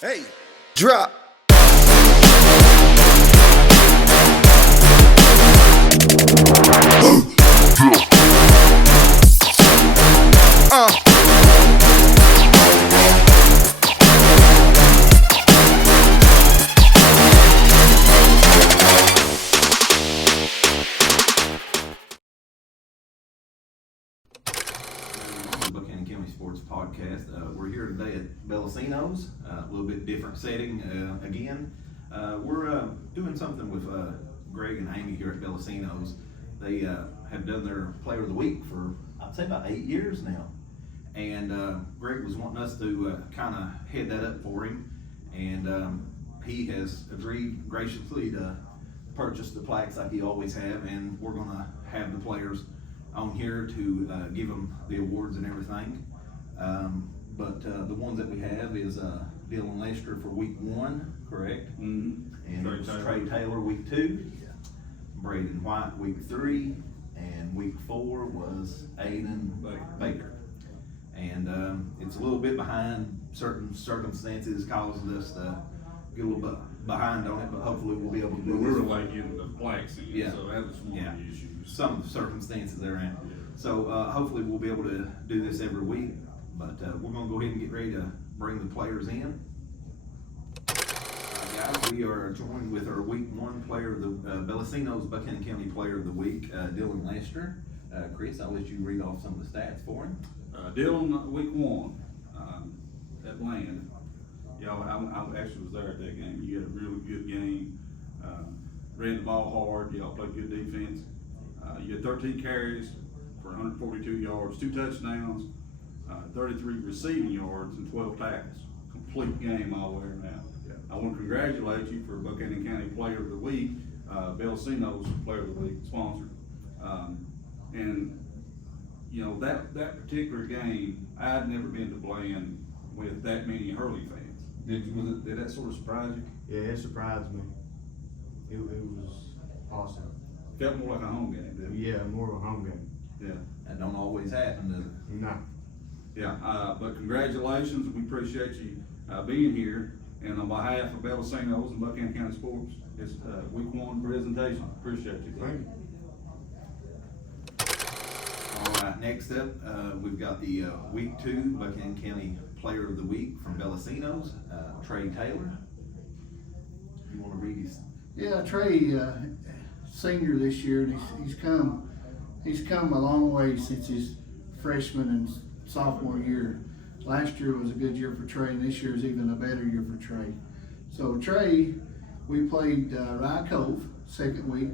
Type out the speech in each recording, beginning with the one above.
Hey, drop. Buchanan County Sports Podcast. We're here today at Bellacino's, a little bit different setting again. We're doing something with Greg and Amy here at Bellacino's. They have done their Player of the Week for, I'd say, about 8 years now. And Greg was wanting us to kind of head that up for him. And he has agreed graciously to purchase the plaques like he always have. And we're going to have the players on here to give them the awards and everything. But the ones that we have is Dylan Lester for week 1, correct? Mm-hmm. And Trey Taylor week 2, Brayden White week 3, and week 4 was Aidan Baker. And it's a little bit behind. Certain circumstances caused us to get a little bit behind on it, but hopefully we'll be able to do We this. were like getting the plaques in, Yeah. so that was one of the issues. Some of the circumstances they're in. So hopefully we'll be able to do this every week, but we're gonna go ahead and get ready to bring the players in. Guys, we are joined with our week 1 player of the Bellacino's Buchanan County Player of the Week, Dylan Lester. Chris, I'll let you read off some of the stats for him. Dylan, week 1, at Land. Y'all, I actually was there at that game. You had a really good game. Ran the ball hard. Y'all played good defense. You had 13 carries for 142 yards, 2 touchdowns, 33 receiving yards, and 12 tackles. Complete game all the way around. Yeah. I want to congratulate you for Buchanan County Player of the Week, Bellacino's Player of the Week sponsored. And you know, that particular game, I'd never been to Bland with that many Hurley fans. Did that sort of surprise you? Yeah, it surprised me. It was awesome. Felt more like a home game, didn't it? Yeah, more of a home game. Yeah. That don't always happen, does it? No. Yeah, but congratulations, we appreciate you being here. And on behalf of Bellacino's and Buchanan County Sports, it's week 1 presentation. Appreciate you. Thank you. All right, next up, we've got the week 2 Buchanan County Player of the Week from Bellacino's, Trey Taylor. You want to read his? Yeah, Trey, senior this year, and he's come a long way since his freshman and sophomore year. Last year was a good year for Trey, and this year is even a better year for Trey. So Trey, we played Rye Cove second week,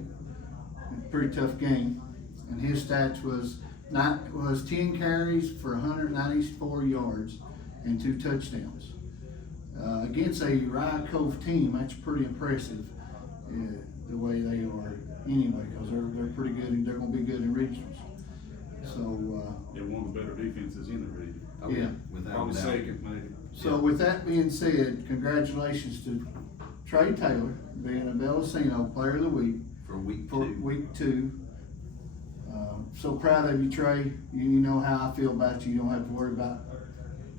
pretty tough game, and his stats was 10 carries for 194 yards and 2 touchdowns. Against a Rye Cove team, that's pretty impressive. The way they are anyway, because they're pretty good and they're going to be good in regionals. So They're one of the better defenses in the region. Oh, yeah. Without Probably doubt. second, maybe. So with that being said, congratulations to Trey Taylor being a Bellacino Player of the Week For week for 2. week 2. So proud of you, Trey. You know how I feel about you. You don't have to worry about.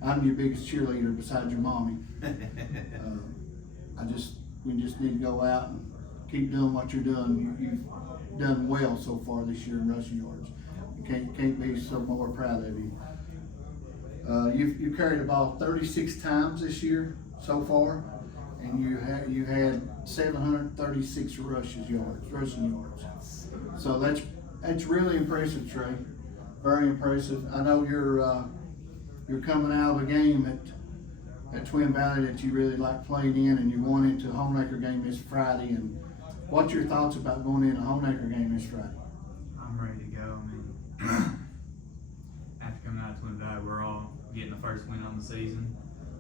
I'm your biggest cheerleader besides your mommy. We just need to go out and keep doing what you're doing. You've done well so far this year in rushing yards. You can't be so more proud of you. You carried the ball 36 times this year so far, and you had 736 rushing yards. So that's really impressive, Trey. Very impressive. I know you're coming out of a game at Twin Valley that you really like playing in, and you're going into a Homemaker game this Friday. And what's your thoughts about going into a Homemaker game this Friday? I'm ready to go. I mean, after coming out of Twin Valley, we're all getting the first win on the season.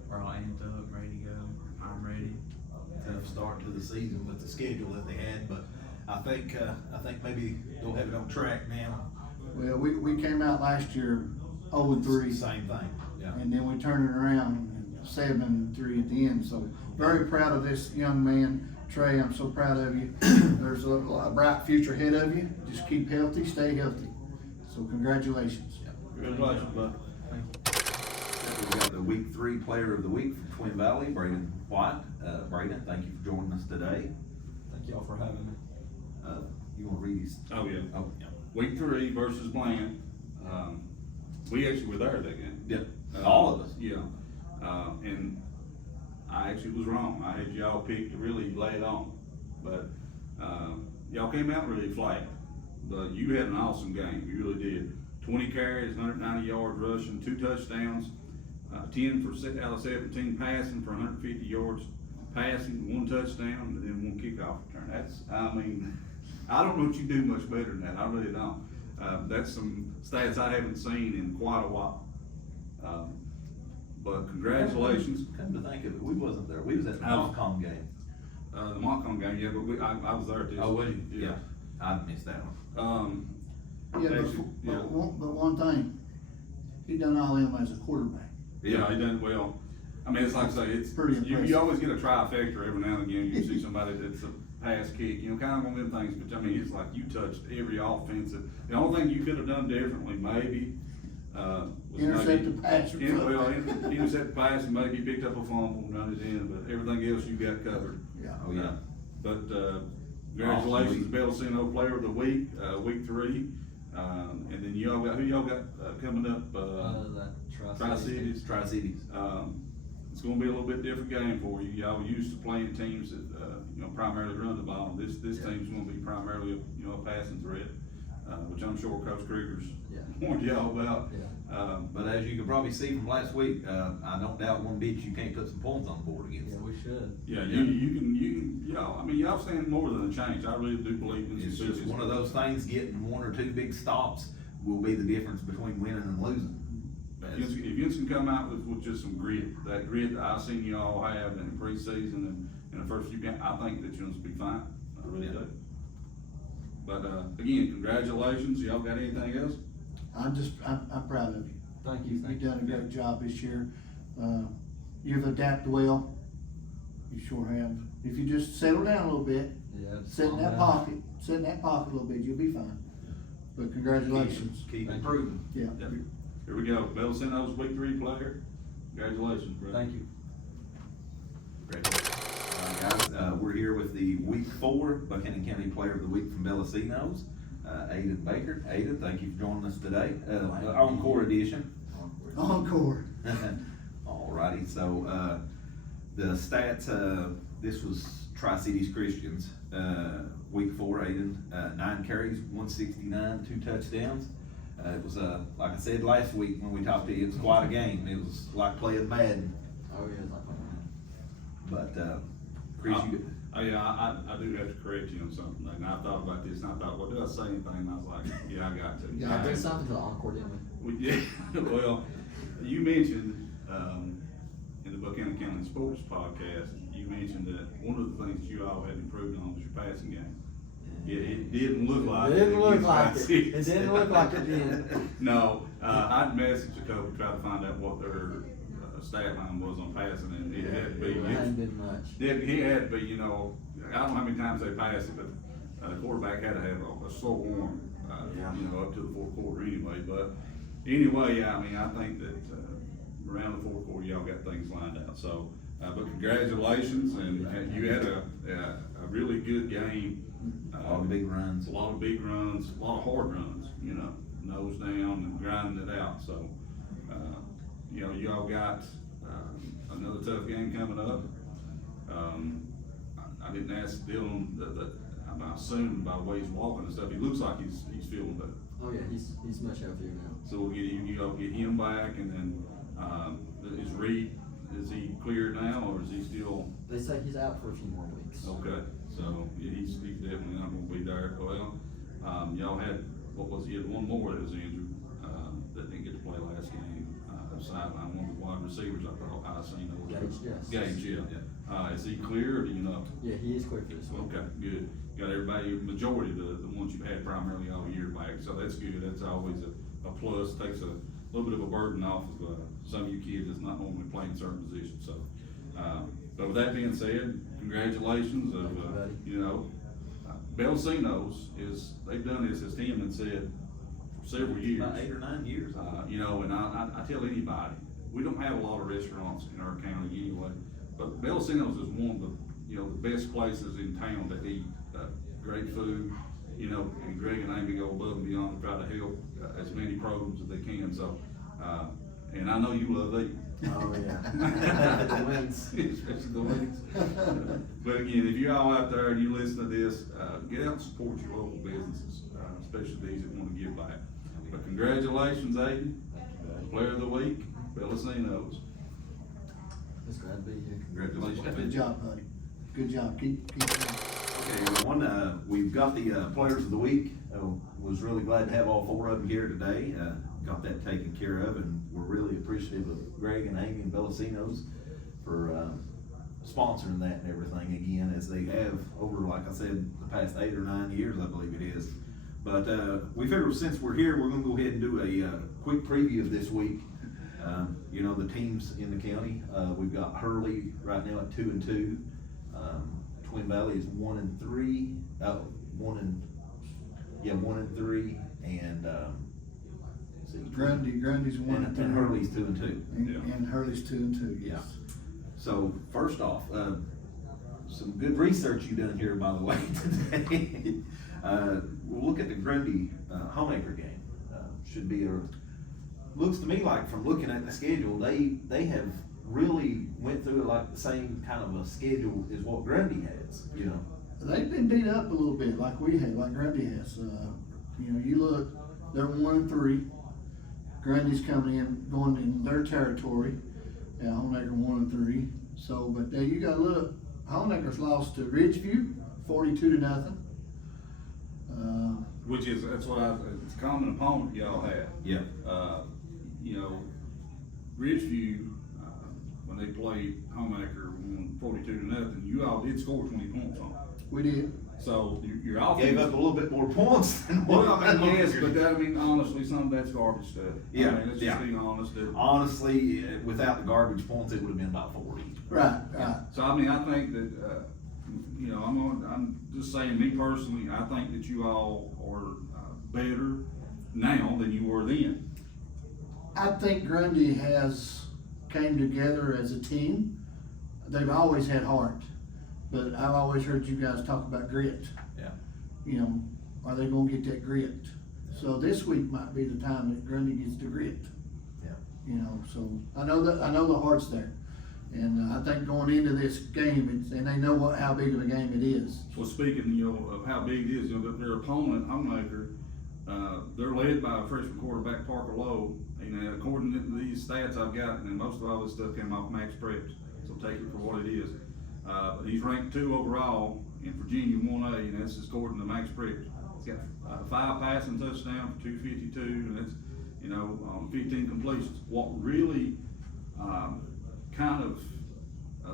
We're all amped up, ready to go. I'm ready. Tough start to the season with the schedule that they had, but I think maybe they'll have it on track now. Well, we came out last year 0-3. Same thing. Yeah. And then we turned it around 7-3 at the end. So very proud of this young man, Trey. I'm so proud of you. There's a bright future ahead of you. Just keep healthy, stay healthy. So congratulations. Yeah. Congratulations, bud. Thank you. got the week 3 player of the week from Twin Valley, Brayden White. Brayden, thank you for joining us today. Thank y'all for having me. You wanna read these? Oh, yeah. Oh, yeah. Week 3 versus Bland. We actually were there that game. Yeah, all of us. Yeah. And I actually was wrong. I had y'all picked to really lay it on. But, y'all came out really flat. But you had an awesome game. You really did. 20 carries, 190 yards rushing, 2 touchdowns, 10 out of 17 passing for 150 yards passing, 1 touchdown, and then 1 kickoff return. I don't know that you do much better than that. I really don't. That's some stats I haven't seen in quite a while. But congratulations. Come to think of it, we wasn't there. We was at the I was- Montcalm game. The Montcalm game, yeah, but I was there this. Oh, was you? Yeah. I missed that one. Yeah, Actually, yeah. but one thing, he done all them as a quarterback. Yeah, he done well. I mean, it's like I say, it's, Pretty you impressive. always get a trifecta every now and again. You see somebody that's a pass kick, kind of one of them things, but I mean, it's like you touched every offensive. The only thing you could have done differently, maybe, was Intercept maybe. the pass or Intercept the pass and maybe picked up a fumble and run it in, but everything else you got covered. Yeah. Oh, yeah. But, congratulations, Bellacino Player of the Week, week 3. And then who y'all got, coming up, That Tri-Cities? Tri-Cities. It's gonna be a little bit different game for you. Y'all used to playing teams that, primarily run the ball. This team's gonna be primarily, a passing threat, which I'm sure Coach Krieger's Yeah. warned y'all about. Yeah. But as you can probably see from last week, I don't doubt one bit you can't put some points on the board against Yeah, them. we should. Yeah, you can, y'all stand more than a change. I really do believe in It's some just one of those things, getting 1 or 2 big stops will be the difference between winning and losing. If Vince can come out with just some grit, that grit that I've seen y'all have in the preseason and in the first few games, I think that you're gonna be fine. I really do. But, again, congratulations. Y'all got anything else? I'm proud of you. Thank you. You've done a great job this year. You've adapted well. You sure have. If you just settle down a little bit, Yeah. sit in that pocket a little bit, you'll be fine. But congratulations. Keep Thank you. improving. Yeah. Yep. Here we go. Bellacino's week 3 player. Congratulations, bro. Thank you. Great. All right, guys, we're here with the week 4 Buchanan County Player of the Week from Bellacino's, Aidan Baker. Aidan, thank you for joining us today, encore edition. Encore. Alrighty, so, the stats, this was Tri-Cities Christians, week 4, Aidan, 9 carries, 169, 2 touchdowns. It was, like I said last week when we talked to you, it was quite a game. It was like playing Madden, Oh, yeah, it's like, but, Chris, you. I do have to correct you on something. And I thought about this and I thought, well, did I say anything? And I was like, yeah, I got to. yeah, I did something to the encore, didn't we? Yeah, well, you mentioned, in the Buchanan County Sports Podcast, you mentioned that one of the things that you all had improved on was your passing game. Yeah, it didn't look like it. It didn't look against like it. Tri-Cities. It didn't look like it did. No, I'd messaged a couple, try to find out what their stat line was on passing, and it had to be. It hadn't been much. He had to be, I don't know how many times they passed it, but the quarterback had to have a slow arm, up to the 4th quarter anyway. But anyway, I mean, I think that around the 4th quarter, y'all got things lined out. So, but congratulations, and you had a really good game. A lot of big runs. A lot of big runs, a lot of hard runs, nose down and grinding it out. So, y'all got another tough game coming up. I didn't ask Dylan, I'm assuming by the way he's walking and stuff, he looks like he's feeling better. Oh, yeah, he's much healthier now. So we'll get him back, and then, is Reed, is he cleared now, or is he still? They say he's out for a few more weeks. Okay, so yeah, he's definitely not gonna be there. Well, y'all had, you had one more that was injured, that didn't get to play last game, sideline, one of the wide receivers, I seen. Gage, yes. Gage, yeah. Is he clear, or do you know? Yeah, he is quick for this one. Okay, good. Got everybody, majority of the ones you've had primarily all year back, so that's good. That's always a plus. Takes a little bit of a burden off of, some of you kids that's not normally playing certain positions, so. But with that being said, congratulations of, Bellacino's they've done this, as Tim had said, for several years. About 8 or 9 years. And I tell anybody, we don't have a lot of restaurants in our county anyway, but Bellacino's is one of the, you know, the best places in town to eat, great food, you know, and Greg and Amy go above and beyond to try to help as many programs as they can, so, and I know you love eating. Oh, yeah. The wings. Especially the wings. But again, if you're all out there and you listen to this, get out and support your local businesses, especially these that wanna give back. But congratulations, Aidan, Player of the Week, Bellacino's. Just glad to be here. Congratulations. Good job, buddy. Good job. Keep going. Okay, we've got the Players of the Week. Was really glad to have all 4 of them here today. Got that taken care of, and we're really appreciative of Greg and Amy and Bellacino's for sponsoring that and everything again, as they have over, like I said, the past 8 or 9 years, I believe it is. But we figured since we're here, we're gonna go ahead and do a quick preview of this week. You know, the teams in the county. We've got Hurley right now at 2-2. Twin Valley is 1-3. 1-3, and see, Grundy's 1-2. and Hurley's 2-2. And Hurley's 2-2, yes. So first off, some good research you done here, by the way, today. We'll look at the Grundy homemaker game. Should be looks to me like, from looking at the schedule, they have really went through like the same kind of a schedule as what Grundy has, you know. They've been beat up a little bit, like we have, like Grundy has. You know, you look, they're 1-3. Grundy's coming in, going in their territory. Homemaker 1-3. So, but there you gotta look. Homemaker's lost to Ridgeview, 42-0. Which is, that's what it's a common opponent y'all have. Yeah. You know, Ridgeview, when they played Homemaker, won 42-0, you all did score 20 points on them. We did. So your offense Gave up a little bit more points than what. Well, I mean, yes, but that, I mean, honestly, some of that's garbage stuff. Yeah, I mean, let's just be honest. Honestly, without the garbage points, it would have been about 40. Right. So I mean, I think that, you know, I'm just saying, me personally, I think that you all are better now than you were then. I think Grundy has came together as a team. They've always had heart, but I've always heard you guys talk about grit. Yeah. You know, are they gonna get that grit? So this week might be the time that Grundy gets the grit. Yeah. You know, so I know the heart's there. And I think going into this game, and they know how big of a game it is. Well, speaking, you know, of how big it is, you know, that their opponent, Homemaker, they're led by a freshman quarterback, Parker Lowe. And according to these stats I've got, and most of all this stuff came off Max Preps, so take it for what it is. But he's ranked 2 overall in Virginia 1A, and that's according to Max Preps. He's got 5 passing touchdowns for 252, and that's, you know, 15 completions. What really kind of,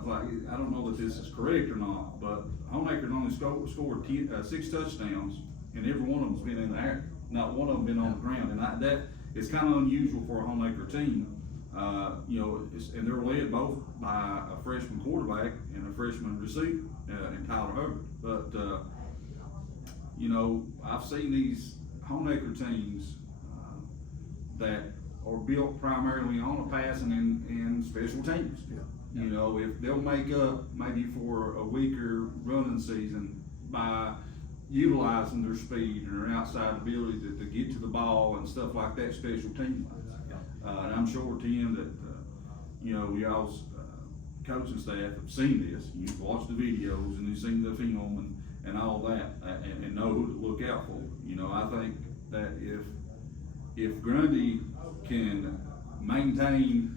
like, I don't know that this is correct or not, but Homemaker only scored 6 touchdowns, and every one of them's been in the air. Not one of them been on the ground, and that is kind of unusual for a Homemaker team. You know, and they're led both by a freshman quarterback and a freshman receiver, in Tyler Hubbard. But you know, I've seen these Homemaker teams that are built primarily on a passing and special teams. Yeah. You know, if they'll make up maybe for a weaker running season by utilizing their speed and their outside ability to get to the ball and stuff like that, special team wise. And I'm sure, Tim, that, you know, y'all's coaching staff have seen this. You've watched the videos and you've seen the film and all that, and know who to look out for. You know, I think that if Grundy can maintain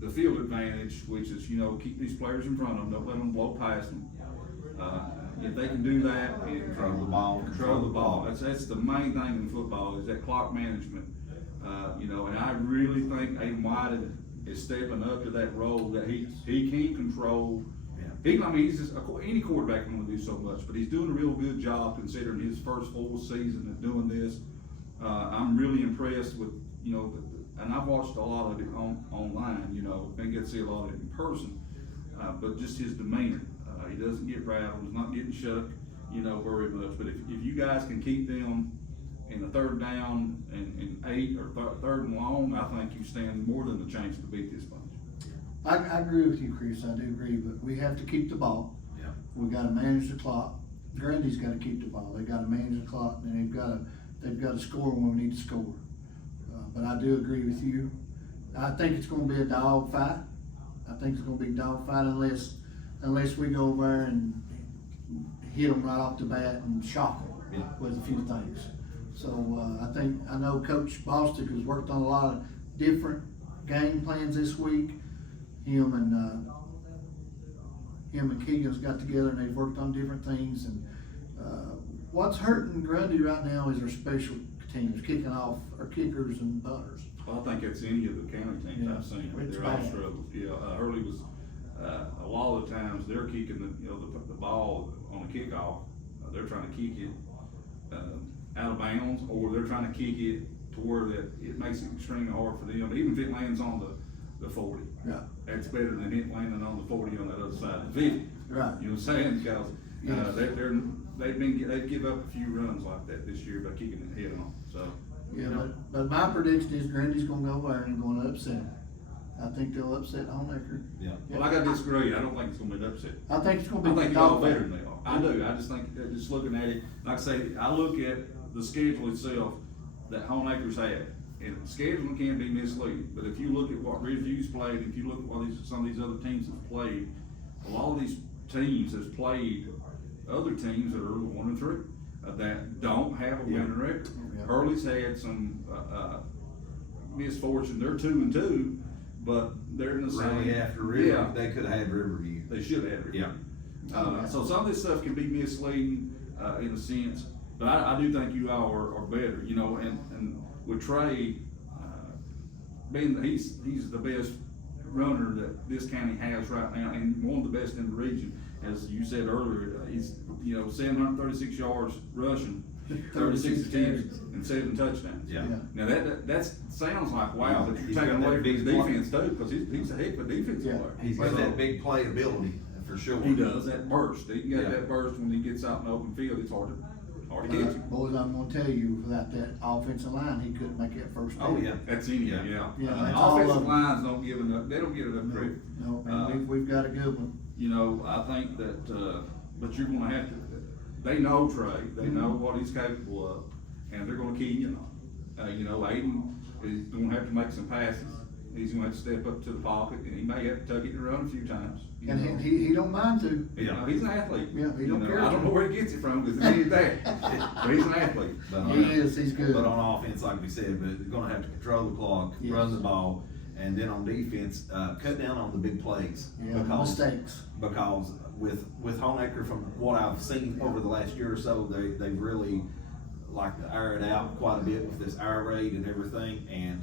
the field advantage, which is, you know, keep these players in front of them, don't let them blow past them. If they can do that and Control the ball. control the ball, that's the main thing in football, is that clock management. You know, and I really think Aidan White is stepping up to that role that he can control. Yeah. I mean, he's just, any quarterback can only do so much, but he's doing a real good job considering his first full season of doing this. I'm really impressed with, you know, and I've watched a lot of it online, you know, didn't get to see a lot of it in person, but just his demeanor. He doesn't get rattled, he's not getting shook, you know, very much. But if you guys can keep them in a third down and 8 or third and long, I think you stand more than a chance to beat this bunch. I agree with you, Chris, I do agree, but we have to keep the ball. Yeah. We gotta manage the clock. Grundy's gotta keep the ball, they gotta manage the clock, and they've gotta score when we need to score. But I do agree with you. I think it's gonna be a dog fight. I think it's gonna be a dog fight unless we go over there and hit them right off the bat and shock them with a few things. So, I know Coach Bostic has worked on a lot of different game plans this week. Him and Keegan's got together and they've worked on different things, and what's hurting Grundy right now is our special teams, kicking off, our kickers and punters. Well, I think it's any of the county teams Yeah, I've seen, it's they're all bad. struggles. Yeah, Hurley was, a lot of the times, they're kicking the ball on a kickoff, they're trying to kick it, out of bounds, or they're trying to kick it to where that it makes it extremely hard for them, even if it lands on the 40. Yeah. That's better than it landing on the 40 on that other side of the 50. Right. You know what I'm saying? Because, Yes. they've give up a few runs like that this year by kicking it head on, so. Yeah, you know. but my prediction is Grundy's gonna go there and gonna upset him. I think they'll upset Honecker. Yeah. Well, I gotta disagree, I don't think it's gonna be an upset. I think it's gonna be I a think you're all dog better fight. than they are. I do, I just think, just looking at it, like I say, I look at the schedule itself that Honeacker's had. And scheduling can be misleading, but if you look at what Ridgeview's played, if you look at what some of these other teams have played, a lot of these teams has played other teams that are 1-3, that don't have a winning record. Yeah. Hurley's had some, misfortune, they're 2-2, but they're in the same. Really after River, Yeah. they could have had Riverview. They should have it. Yeah. So some of this stuff can be misleading, in a sense, but I do think you all are better, you know, and with Trey, being that he's the best runner that this county has right now, and one of the best in the region, as you said earlier, he's, 736 yards rushing, 36 attempts, and 7 touchdowns. Yeah. Now that sounds like, wow, but He's you're taking got away that from his big play. defense too, because he's a heck of a defensive Yeah. player. He's got So- that big playability, for sure. He does, that burst, he can get Yeah. that burst when he gets out in the open field, it's hard to catch him. Boys, I'm gonna tell you, without that offensive line, he couldn't make that first down. Oh, yeah. That's in you, Yeah. yeah. Yeah, that's all of Offensive them. lines don't give enough, they don't get enough credit. No, and we've got a good one. I think that, but you're gonna have to, they know Trey, they know what he's capable of, and they're gonna key in on it. Aidan is gonna have to make some passes, he's gonna have to step up to the pocket, and he may have to tuck it and run a few times. you know. And he don't mind to. He's an athlete. Yeah, he don't care. I don't know where he gets it from, because he ain't there, but he's an athlete. But He is, he's good. But on offense, like we said, but they're gonna have to control the clock, Yes. run the ball, and then on defense, cut down on the big plays. Yeah, mistakes. Because with Honecker, from what I've seen over the last year or so, they've really like to air it out quite a bit with this air raid and everything, and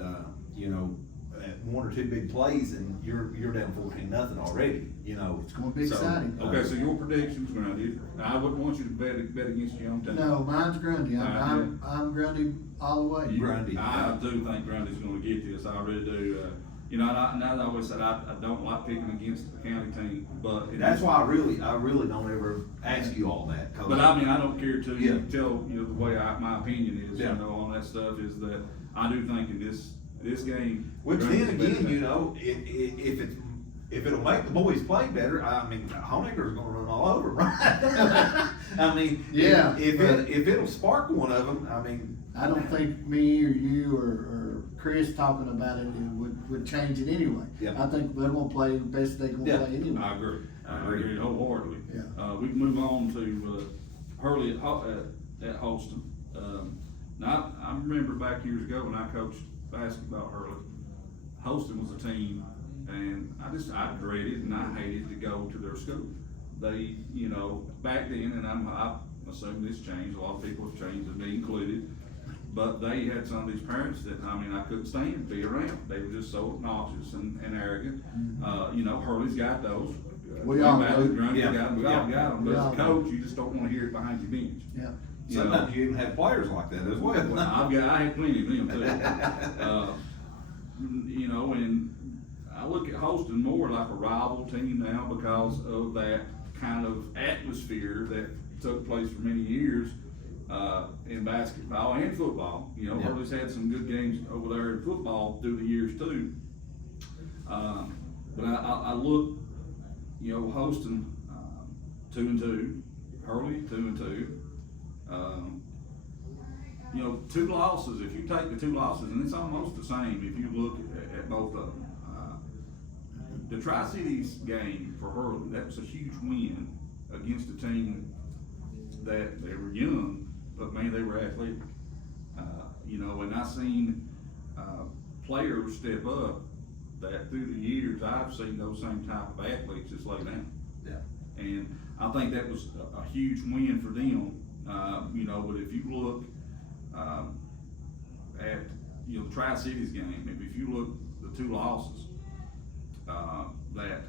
at 1 or 2 big plays, and you're down 14-0 already. It's gonna be So, exciting. Okay, so your predictions, Grundy, I wouldn't want you to bet against your own team. No, mine's Grundy. Alright, I'm Grundy all the way. Grundy. I do think Grundy's gonna get this, I really do. I always said I don't like picking against the county team, but. That's why I really don't ever ask you all that. 'Cause- But I don't care to Yeah. tell, the way my opinion is, Yeah. on that stuff, is that I do think in this game. Which Grundy's then the better again, team. if it'll make the boys play better, Honecker's gonna run all over, right? Yeah, if it'll spark one of them, I don't think me or you or Chris talking about it would change it anyway. Yeah. I think they're gonna play the best they Yeah. gonna play anyway. I agree. I I agree. agree wholeheartedly. Yeah. We can move on to, Hurley at Holston. Now, I remember back years ago when I coached basketball at Hurley, Holston was a team, and I dreaded and I hated to go to their school. They, back then, and I assume this changed, a lot of people have changed, and me included, but they had some of these parents that, I couldn't stand to be around. They were just so obnoxious and arrogant. Hurley's got those. We all do. Grundy's Yeah. got them, we all Yeah. got them, We but all as a do. coach, you just don't wanna hear it behind your bench. Yeah. You know? sometimes you even have players like that as well. Well, I had plenty of them too. And I look at Holston more like a rival team now because of that kind of atmosphere that took place for many years. in basketball and football. You know, Yeah. Hurley's had some good games over there in football through the years too. But I look, you know, hosting 2-2, Hurley 2-2. You know, 2 losses. If you take the 2 losses, and it's almost the same if you look at both of them. The Tri-Cities game for Hurley, that was a huge win against a team that they were young, but man, they were athletic. You know, and I seen players step up that through the years I've seen those same type of athletes just lay down. Yeah. And I think that was a huge win for them. You know, but if you look at, you know, the Tri-Cities game, if you look the 2 losses, that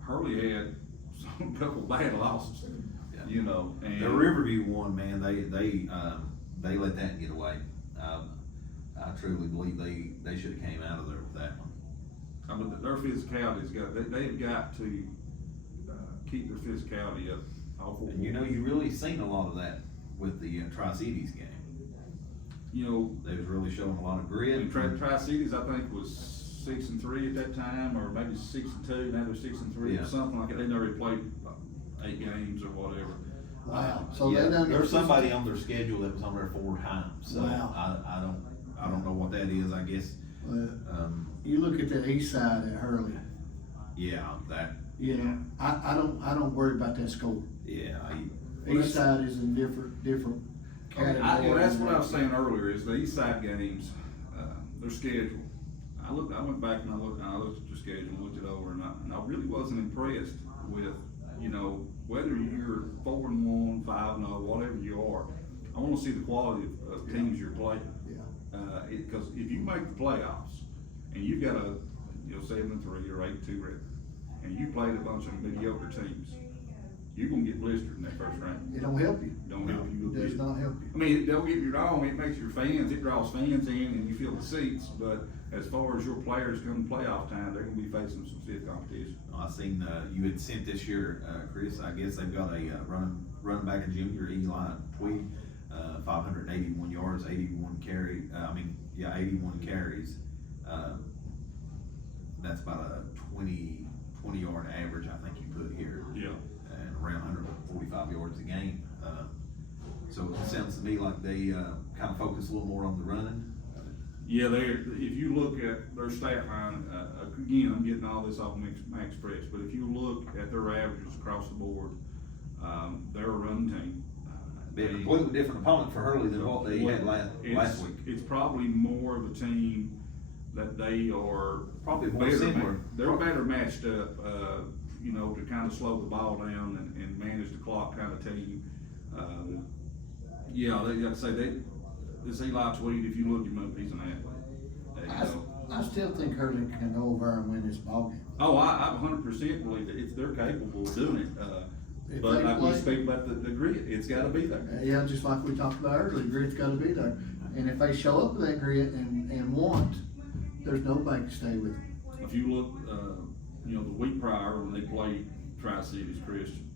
Hurley had some couple bad losses, Yeah. you know, and The Riverview one, man, they let that get away. I truly believe they should have came out of there with that one. I mean, their physicality's they've got to keep their physicality up. All 4 And you know, you really seen a lot of that with the Tri-Cities game. You know, They was really showing a lot of grit. and Tri-Cities, I think, was 6-3 at that time, or maybe 6-2. Now they're 6-3, Yeah. or something like that. They never played 8 games or whatever. Wow. So Yeah, they done. there's somebody on their schedule that was on there 4 times, so Wow. I don't know what that is, I guess. You look at the east side at Hurley. Yeah, that, You know, I don't worry about that score. yeah, East side is in different category. Well, that's what I was saying earlier, is the east side games, their schedule. I went back and I looked at your schedule and looked it over, and I really wasn't impressed with, you know, whether you're 4-1, 5-0, whatever you are. I wanna see the quality of teams you're playing. Yeah. Cause if you make the playoffs, and you've got a, you know, 7-3 or 8-2 record, and you played a bunch of mediocre teams, you're gonna get blistered in that first round. It don't help you. Don't help you. It does not help I you. mean, don't get me wrong, it makes your fans, it draws fans in and you fill the seats, but as far as your players come playoff time, they're gonna be facing some stiff competition. I seen, you had sent this year, Chris, I guess they've got a, running back in junior, Eli Tweed, 581 yards, 81 81 carries. That's about a 20 yard average, I think you put here. Yeah. And around 145 yards a game. So it sounds to me like they, kind of focus a little more on the running. Yeah, if you look at their stat line, again, I'm getting all this off Max Press, but if you look at their averages across the board, they're a running team. Be a completely different opponent for Hurley than what they had last week. It's probably more of a team that they are Probably more better similar. they're better matched up, you know, to kind of slow the ball down and manage the clock kind of team. Yeah, they got to say this Eli Tweed, if you look him up, he's an athlete. You know. I still think Hurley can go over and win this ballgame. Oh, I 100% believe that they're capable of doing it. If But they like we play- speak about the grit, it's gotta be there. Yeah, just like we talked about earlier, grit's gotta be there. And if they show up with that grit and want, there's nobody can stay with them. If you look, you know, the week prior when they played Tri-Cities Christian,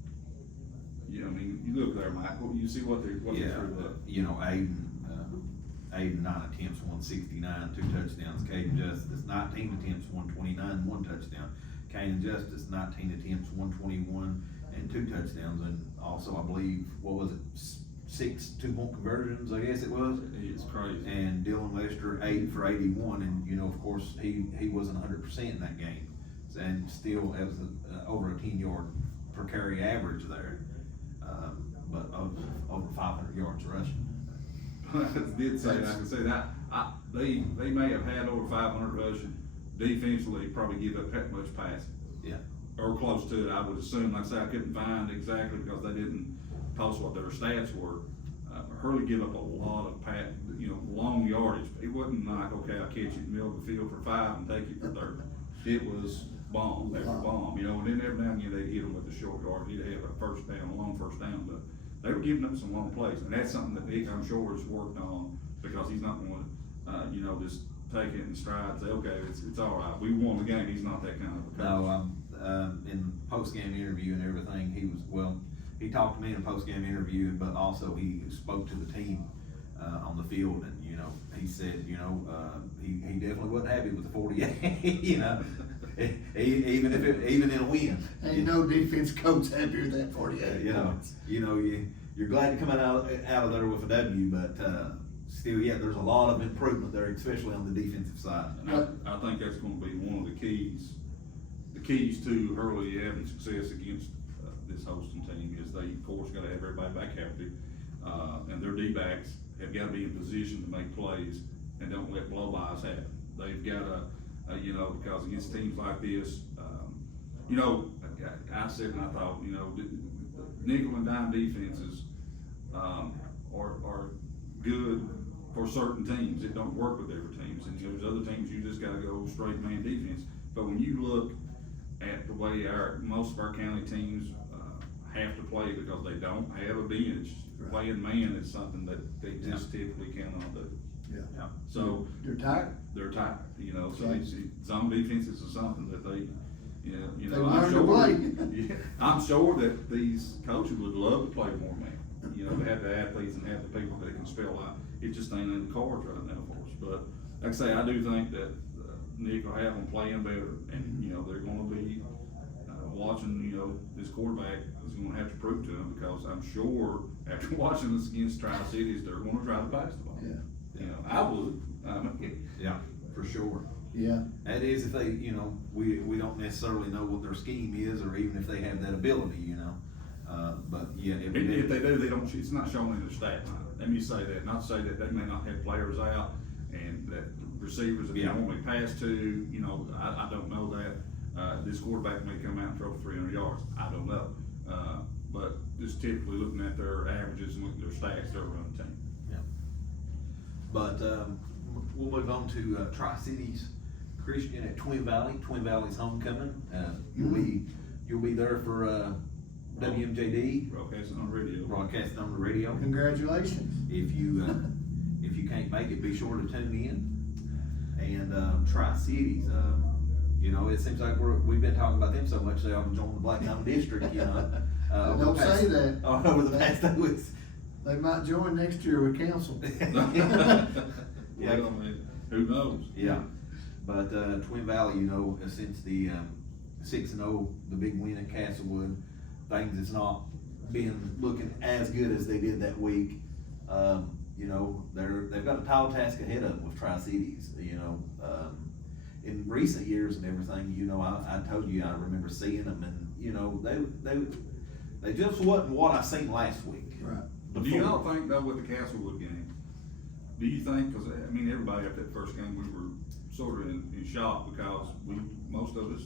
you know, I mean, you look there, Michael, you see what they Yeah, threw up. you know, Aidan 9 attempts, 169, 2 touchdowns. Caden Justice 19 attempts, 129, 1 touchdown. Caden Justice 19 attempts, 121, and 2 touchdowns. And also, I believe, what was it, 6 2-point conversions, I guess it was. It's crazy. And Dylan Lester 8 for 81, and you know, of course, he wasn't 100% in that game, and still has over a 10-yard per carry average there, but over 500 yards rushing. I did say that, I can say that, they may have had over 500 rushing, defensively probably give up that much passing. Yeah. Or close to it, I would assume. Like I said, I couldn't find exactly because they didn't tell us what their stats were. Hurley give up a lot of long yardage. It wasn't like, okay, I'll catch you in the middle of the field for 5 and take you for 30. It was bomb after bomb, you know, and then every now and again they'd hit them with a short yard. He'd have a first down, a long first down, but they were giving up some long plays. And that's something that Nick, I'm sure, has worked on, because he's not going to, you know, just take it in stride and say, okay, it's all right. We won the game. He's not that kind of a coach. No, in post-game interview and everything, he talked to me in a post-game interview, but also he spoke to the team, on the field, and, you know, he said, you know, he definitely wasn't happy with the 48, you know, even in a win. Ain't no defense coach happy with that 48 points. You're glad to come out of there with a W, but, still, yeah, there's a lot of improvement there, especially on the defensive side. And I think that's gonna be one of the keys. The keys to Hurley having success against this hosting team is they, of course, gotta have everybody back healthy. And their D-backs have gotta be in position to make plays and don't let blow-bys happen. They've gotta, you know, because against teams like this, you know, I said and I thought, you know, nickel and dime defenses, are good for certain teams. It don't work with every teams, and there's other teams you just gotta go straight man defense. But when you look at the way most of our county teams have to play because they don't have a bench, Right. playing man is something that they just typically cannot do. Yeah. So They're tired. they're tired, you know. So Right. it's zone defenses is something that they, you They know, learn I'm to sure. play. Yeah, I'm sure that these coaches would love to play more man. You know, to have the athletes and have the people that can spell out. It just ain't in the cards right now for us. But like I say, I do think that Nick will have them playing better, and you know they're going to be watching. You know, this quarterback is going to have to prove to them, because I'm sure after watching us against Tri-Cities, they're going to try to pass the ball. Yeah. You know, I would. Yeah, for sure. Yeah. That is, if they, you know, we don't necessarily know what their scheme is, or even if they have that ability, you know. But yeah, If they do, they don't. It's not showing in their stat line. Let me say that. Not to say that they may not have players out and that receivers that they normally pass to. You know, I don't know that. This quarterback may come out and throw for 300 yards. I don't know. But just typically looking at their averages and looking at their stats, they're running team. Yeah. But we'll move on to Tri-Cities Christian at Twin Valley. Twin Valley's homecoming. You'll be there for WMJD. Broadcasting on radio. Broadcasting on the radio. Congratulations. If you can't make it, be sure to tune in. And Tri-Cities, you know, it seems like we've been talking about them so much they ought to join the Black Mountain District. You know, Don't say that. Over the past 2 weeks. They might join next year with council. Yeah, I mean, who knows? Yeah, but Twin Valley, you know, since the 6-0, the big win at Castlewood, things has not been looking as good as they did that week. You know, they've got a tall task ahead of them with Tri-Cities. You know, in recent years and everything, you know, I told you I remember seeing them, and you know, they just wasn't what I seen last week. Right. But do y'all think though with the Castlewood game, do you think, because I mean everybody after that first game we were sort of in shock, because most of us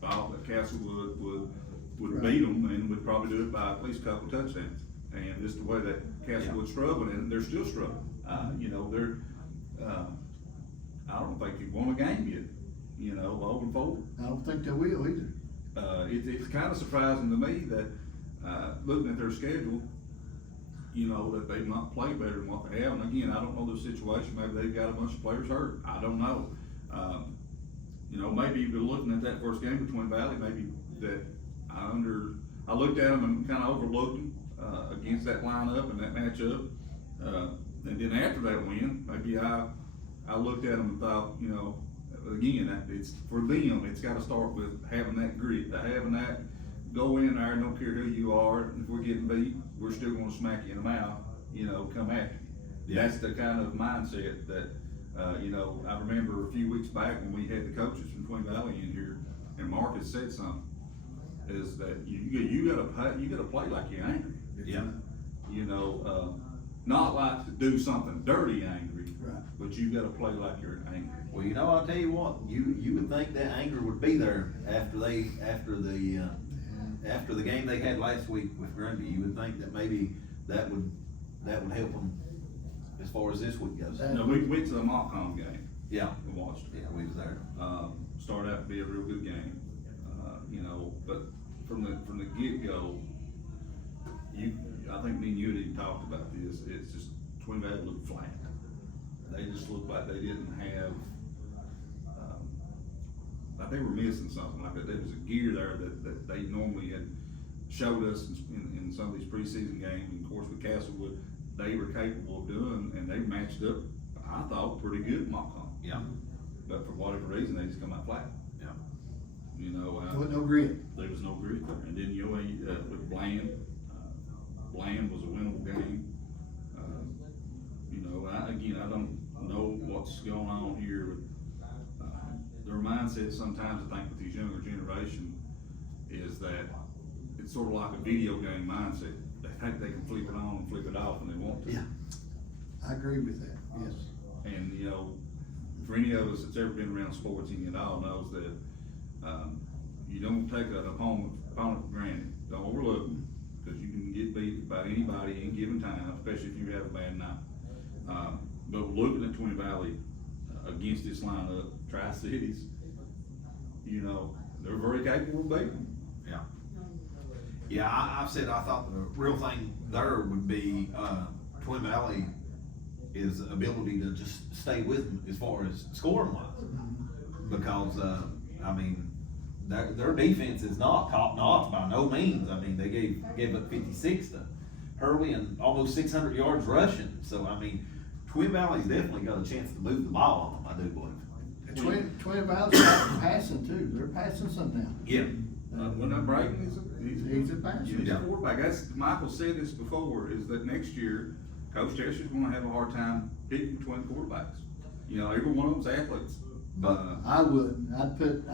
thought that Castlewood would beat them and would probably do it by at least a couple touchdowns. And just the way that Castlewood's struggling, and they're still struggling. You know, I don't think they've won a game yet. You know, 0-4. I don't think they will either. It's kind of surprising to me that looking at their schedule, you know, that they've not played better than what they have. And again, I don't know the situation. Maybe they've got a bunch of players hurt. I don't know. You know, maybe you've been looking at that first game between Valley, maybe that I looked at them and kind of overlooked them against that lineup and that matchup. And then after that win, maybe I looked at them and thought, you know, again, it's for them. It's got to start with having that grit, having that go in there. Don't care who you are. If we're getting beat, we're still going to smack you in the mouth. You know, come after you. Yeah. That's the kind of mindset that you know. I remember a few weeks back when we had the coaches from Twin Valley in here, and Marcus said something. Is that you gotta play like you're angry. Yeah. You know, not like to do something dirty angry, Right. but you gotta play like you're angry. Well, you know, I'll tell you what, you would think that anger would be there after the game they had last week with Grundy. You would think that maybe that would help them as far as this week goes. No, we went to the Montcalm game. Yeah. We watched it. Yeah, we was there. Started out to be a real good game. You know, but from the get-go, I think me and you had even talked about this. It's just Twin Valley looked flat. They just looked like they didn't have, like they were missing something. Like that, there was a gear there that they normally had showed us in in some of these preseason games, and of course with Castlewood, they were capable of doing, and they matched up, I thought, pretty good at Montcalm. Yeah, But for whatever reason, they just come out flat. yeah. You know, There was no grit. there was no grit there. And then, you know, with Bland, Bland was a winnable game. You know, I don't know what's going on here with, their mindset sometimes, I think, with these younger generation, is that it's sort of like a video game mindset. They think they can flip it on and flip it off when they want to. Yeah. I agree with that, yes. And, you know, for any of us that's ever been around sports at all knows that, you don't take an opponent for granted. Don't overlook them, because you can get beat by anybody any given time, especially if you have a bad night. But looking at Twin Valley against this lineup, Tri-Cities, you know, they're very capable of beating them. Yeah. Yeah, I've said I thought the real thing there would be, Twin Valley is ability to just stay with them as far as scoring wise. Because, I mean, their defense is not top notch by no means. I mean, they gave up 56 to Hurley and almost 600 yards rushing. So, I mean, Twin Valley's definitely got a chance to move the ball on them, I do believe. Twin Valley's got passing too, they're passing some now. Yeah. When that Brayden He's a passer. he's a quarterback. That's, Michael said this before, is that next year, Coach Chesser's gonna have a hard time picking between quarterbacks. You know, every one of them's athletes. But, I wouldn't, I'd put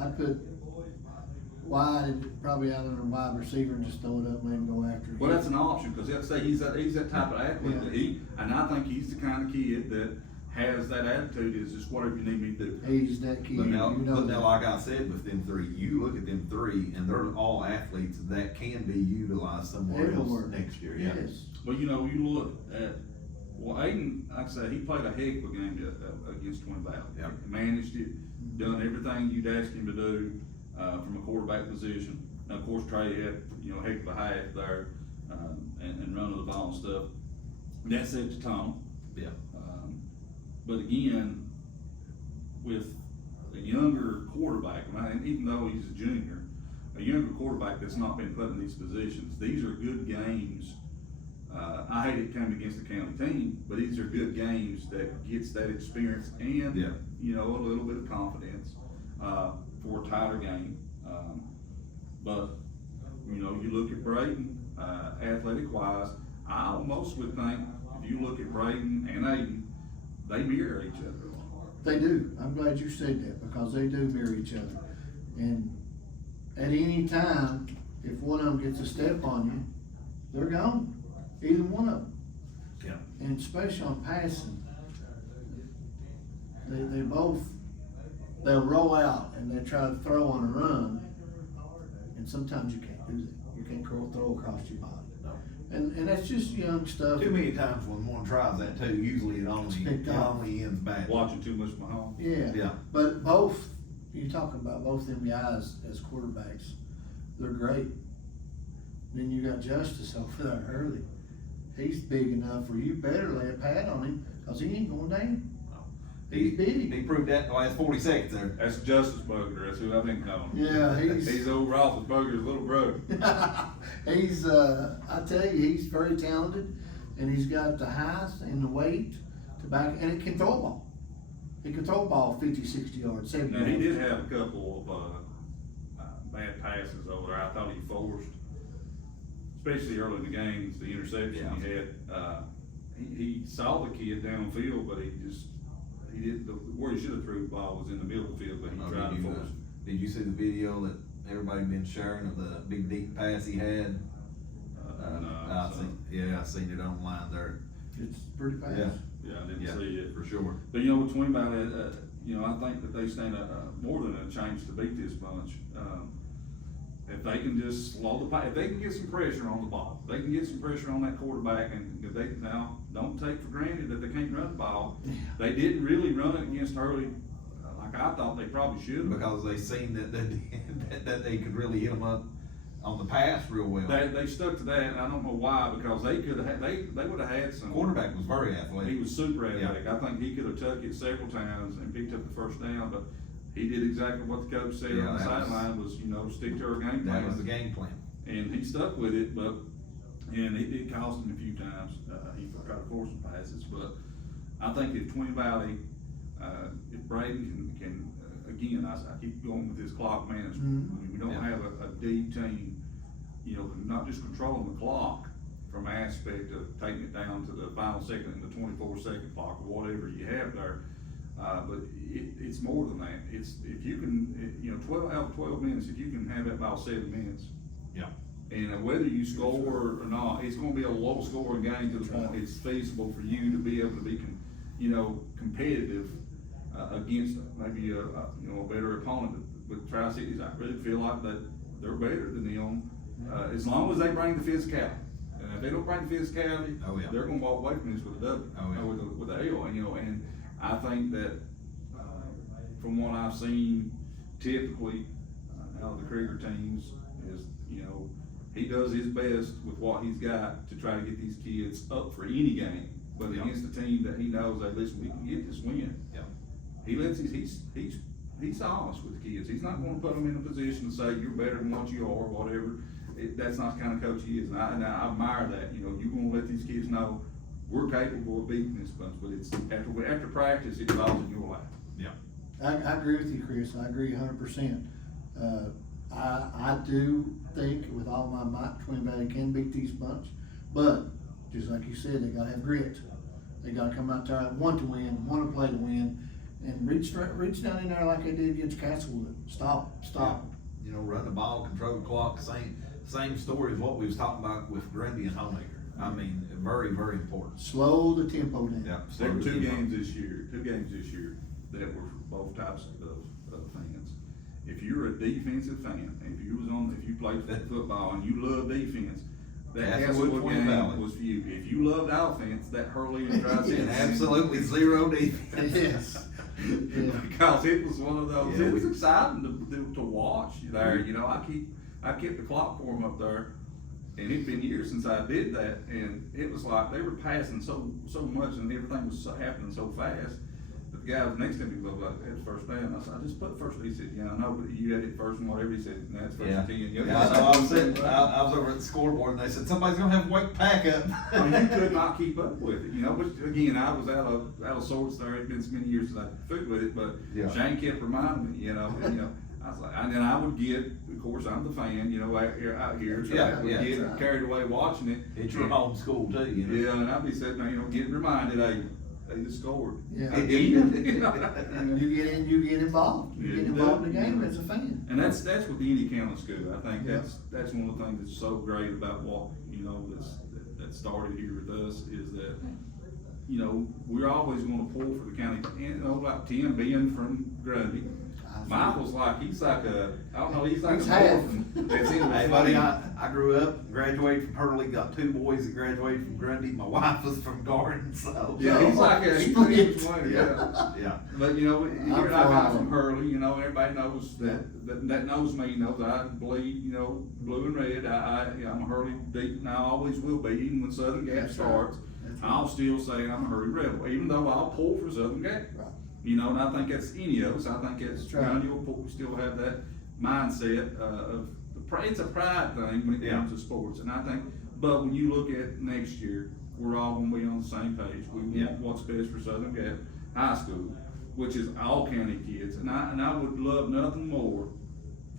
wide, probably out on a wide receiver and just throw it up and let him go after it. Well, that's an option, because they'll say he's that type of athlete Yeah. that and I think he's the kind of kid that has that attitude, is just whatever you need me to do. He's that kid, But you now, know that. like I said with them three, you look at them three, and they're all athletes that can be utilized somewhere Everywhere. else next year, yeah. Yes. Well, you know, you look at, well, Aidan, like I said, he played a heck of a game against Twin Valley. Yeah. Managed it, done everything you'd ask him to do, from a quarterback position. Now, of course, Trey had, you know, heck of a half there, and running the ball and stuff. That set the tone. Yeah. But again, with a younger quarterback, and even though he's a junior, a younger quarterback that's not been put in these positions, these are good games. I hate it coming against the county team, but these are good games that gets that experience and, Yeah. you know, a little bit of confidence, for a tighter game. But, you know, you look at Brayden, athletic wise, I almost would think, if you look at Brayden and Aidan, they mirror each other. They do. I'm glad you said that, because they do mirror each other. And at any time, if one of them gets a step on you, they're gone. Either one of them. Yeah. And especially on passing, they both, they'll roll out and they try to throw on a run, and sometimes you can't do that. You can't throw across your body. No. And that's just young stuff. Too many times when one tries that too, usually it picked off. only ends bad. Watching too much Mahomes. Yeah. Yeah. But both, you're talking about both them guys as quarterbacks, they're great. Then you got Justice over there, Hurley. He's big enough where you better lay a pad on him, cause he ain't going down. He's big. He proved that in the last 40 seconds there. That's Justice Bugler, that's who I've been calling. Yeah, He's old Roethlisberger's little brother. He's, I tell you, he's very talented, and he's got the height and the weight to back, and it can throw a ball. He can throw a ball 50, 60 yards, 70 Now, yards. he did have a couple of, bad passes over there, I thought he forced, especially early in the games, the interception he had. He saw the kid downfield, but he didn't, where he should have threw the ball was in the middle of the field, but he tried to force it. Did you see the video that everybody been sharing of the big deep pass he had? No, I seen it online there. It's pretty fast. Yeah. Yeah, I didn't see it. For sure. But you know, between Valley, you know, I think that they stand more than a chance to beat this bunch. If they can just slow the pace, if they can get some pressure on the ball, they can get some pressure on that quarterback, and if they now don't take for granted that they can't run the ball. They didn't really run it against Hurley like I thought they probably should have. Because they seen that they could really hit them up on the pass real well. They stuck to that, and I don't know why, because they could have, they would have had some. Quarterback was very athletic. He was super athletic. I think he could have took it several times and picked up the first down, but he did exactly what the coach said on the sideline was, you know, stick to our game plan. That was the game plan. And he stuck with it, but And it did cost him a few times, he tried to force some passes, but I think if Twin Valley, if Brayden can, again, I keep going with this clock management. Mhm. I mean, we don't have a deep team, you know, not just controlling the clock from aspect of taking it down to the final second and the 24-second clock or whatever you have there. But it's more than that. It's, if you can, you know, 12 out of 12 minutes, if you can have that about 7 minutes. Yeah. And whether you score or not, it's gonna be a low scoring game to the point it's feasible for you to be able to be, competitive, against maybe a better opponent. With Tri-Cities, I really feel like that they're better than them, as long as they bring the physicality. And if they don't bring the physicality, Oh, yeah. they're gonna walk away from this with a W, Oh, yeah. with a L, and I think that, from what I've seen, typically, out of the Krieger teams, is, he does his best with what he's got to try to get these kids up for any game, but Yeah. against a team that he knows that, listen, we can get this win. Yeah. He lets he's honest with the kids. He's not gonna put them in a position to say, you're better than what you are, or whatever. That's not the kind of coach he is, and I admire that. You're gonna let these kids know, we're capable of beating this bunch, but it's, after practice, it falls in your lap. Yeah. I agree with you, Chris, I agree 100%. I do think with all my might, Twin Valley can beat these bunch, but just like you said, they gotta have grit. They gotta come out there and want to win, wanna play to win, and reach down in there like they did against Castlewood. Stop. Run the ball, control the clock, same story as what we was talking about with Grundy and Homemaker. I mean, very, very important. Slow the tempo down. Yeah. There were two games this year that were for both types of fans. If you're a defensive fan, if you played that football and you love defense, that Castlewood Twin Valley game was for you. If you loved offense, that Hurley and Tri-Cities. Absolutely zero defense. Yes. Yeah. Because it was one of those, Yeah, it's exciting to watch there, I kept the clock for them up there, and it'd been years since I did that, and it was like, they were passing so much, and everything was happening so fast, that the guy next to me was like, that's first down. I said, I just put first. He said, yeah, I know, but you had it first and whatever. He said, that's first and 10. Yeah, I know. I was over at the scoreboard and they said, somebody's gonna have to wake pack up. I mean, you could not keep up with it, but again, I was out of sorts there. It'd been so many years since I fooled with it, but Yeah. Shane kept reminding me, I was like, and then I would get, of course, I'm the fan, out here, so I would Yeah. get carried away watching it. It's your home school too, Yeah, and I'd be sitting there, getting reminded, hey, they just scored. Yeah. Again. You get involved. You get involved in the game as a fan. And that's with any county school. I think Yeah. that's one of the things that's so great about what, that started here with us, is that, we're always gonna pull for the county, and like Tim being from Grundy. Michael's like, he's like a half. orphan. That's in Hey buddy, I grew up, graduated from Hurley, got 2 boys that graduated from Grundy. My wife was from Garden, so. Yeah, he's like he's Split. Yeah. But here I'm I'm from Hurley, everybody knows that knows me, knows I bleed, blue and red. I'm a Hurley deep, and I always will be, even when Southern Gap That's right. starts. That's right. I'll still say I'm a Hurley rebel, even though I'll pull for Southern Gap. Right. And I think that's any of us. I think it's That's right. Grundy will still have that mindset of it's a pride thing when it comes to sports. And I think, but when you look at next year, we're all gonna be on the same page. We want what's best for Southern Gap High School, which is all county kids. And I would love nothing more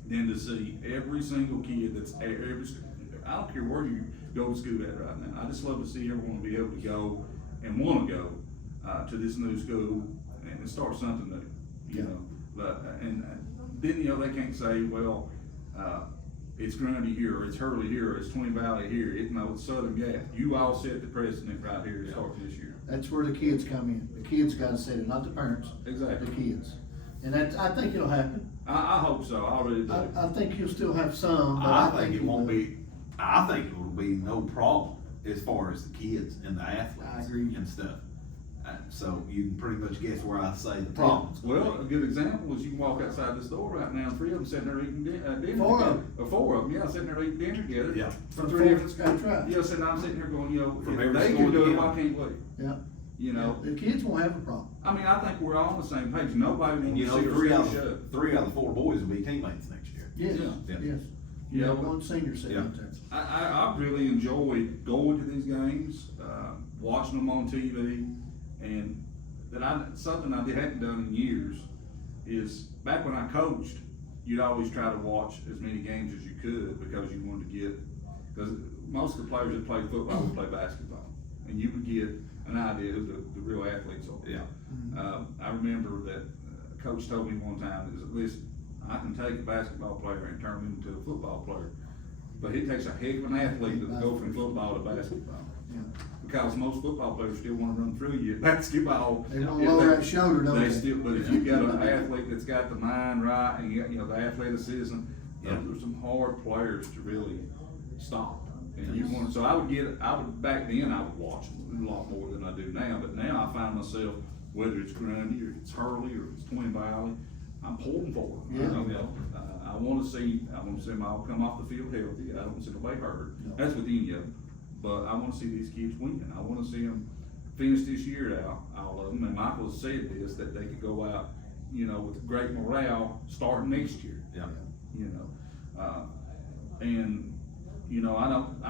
than to see every single kid I don't care where you go to school at right now. I just love to see everyone be able to go and wanna go to this new school and start something new, But and then they can't say, well, it's Grundy here, or it's Hurley here, or it's Twin Valley here. It's Southern Gap. You all set the precedent right here starting this year. That's where the kids come in. The kids gotta set it, not the parents. Exactly. The kids. And I think it'll happen. I hope so. I really do. I think you'll still have some, but I think it you won't will. be, I think it will be no problem as far as the kids and the athletes. I agree. And stuff. So you can pretty much guess where I say the problems. Well, a good example is you can walk outside this door right now, and 3 of them sitting there eating dinner 4 together. of them. Or 4 of them, yeah, sitting there eating dinner together. Yeah. From From 3 different schools. That's right. Yeah, so now I'm sitting here going, From if every they school can do it, together. why can't we? Yeah. The kids won't have a problem. I mean, I think we're all on the same page. Nobody And wants to see us 3 get out shut. of 3 out of the 4 boys will be teammates next year. Yes, Yeah. yes. You Yeah, have one senior sitting out there. I really enjoyed going to these games, watching them on TV, and something I hadn't done in years is, back when I coached, you'd always try to watch as many games as you could because you wanted to get, because most of the players that play football would play basketball, and you would get an idea who the real athletes are. Yeah. I remember that coach told me one time, is, listen, I can take a basketball player and turn him into a football player, but it takes a heck of an athlete to go from football to basketball. Yeah. Because most football players still wanna run through you. Basketball. They wanna lower that shoulder, don't they? Still, but if you got an athlete that's got the mind right, and you got, the athleticism, Yeah. those are some hard players to really stop. And you want, so I would, back then, I would watch them a lot more than I do now, but now I find myself, whether it's Grundy, or it's Hurley, or it's Twin Valley, I'm pulling for them. Yeah. I wanna see them all come off the field healthy, I don't want to see nobody hurt, that's with any of them. But I wanna see these kids win, I wanna see them finish this year out, all of them, and Michael said this, that they could go out, with great morale starting next year. Yeah. And, I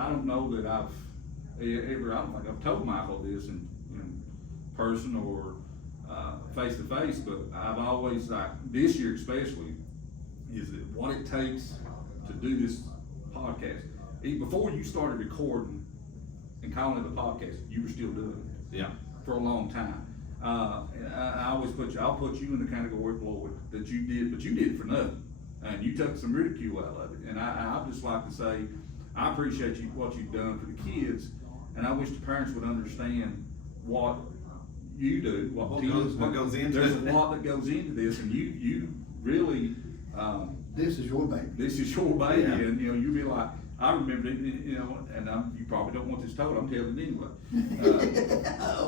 don't know that I don't think I've told Michael this in person or, face to face, but I've always, this year especially, is that what it takes to do this podcast. Before you started recording and calling it a podcast, you were still doing it. Yeah. For a long time. And I always I'll put you in the category, Floyd, that you did, but you did it for nothing. And you took some ridicule out of it. And I'd just like to say, I appreciate what you've done for the kids, and I wish the parents would understand what you do, what goes into there's it. a lot that goes into this, and you really, This is your baby. this is your baby, Yeah. and you be like, I remember, and you probably don't want this told, I'm telling it anyway.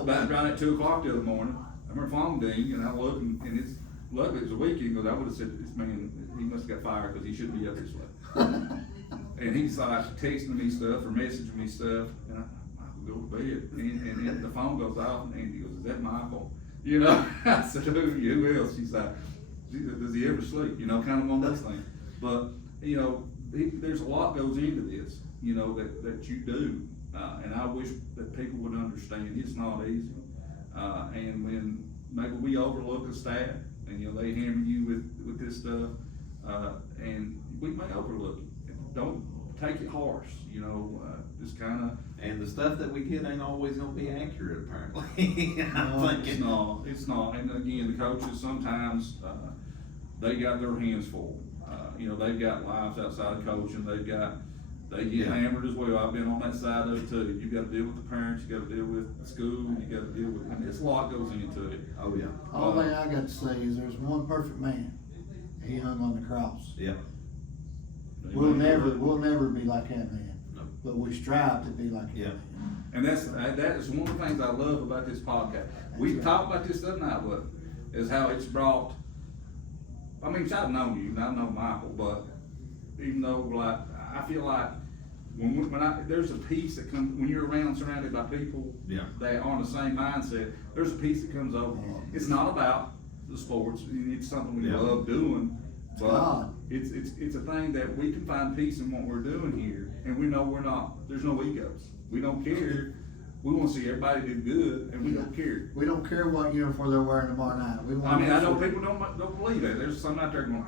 About right at 2 o'clock the other morning, I remember phone ding, and I look, and it's, luckily it was a weekend, because I would've said, this man, he must've got fired, because he shouldn't be up this late. And he's like texting me stuff, or messaging me stuff, and Michael, go to bed, and then the phone goes off, and Andy goes, is that Michael? I said, who else? She's like, does he ever sleep? Kind of one of those things. But, there's a lot goes into this, that you do, and I wish that people would understand it's not easy. And when maybe we overlook a staff, and they hammer you with this stuff, and we may overlook it. Don't take it harsh, just kind of. And the stuff that we get ain't always gonna be accurate, apparently. It's not, and again, the coaches sometimes, they got their hands full. They've got lives outside of coaching, they get hammered as well. I've been on that side of it too. You gotta deal with the parents, you gotta deal with the school, you gotta deal with, it's a lot goes into it. Oh, yeah. All thing I got to say is there's one perfect man. He hung on the cross. Yeah. We'll never be like that man. No. But we strive to be like that Yeah. man. And that is one of the things I love about this podcast. We talked about this the other night, but is how it's brought. I mean, I've known you, and I know Michael, but even though, like, I feel like there's a piece that comes when you're around, surrounded by people that are on the same mindset. There's a piece that comes over. It's not about the sports. It's something we love doing, but it's a thing that we can find peace in what we're doing here, and we know there's no egos. We don't care. We want to see everybody do good, and we don't care. We don't care what uniform they're wearing tomorrow night. I know people don't believe that. There's some out there going,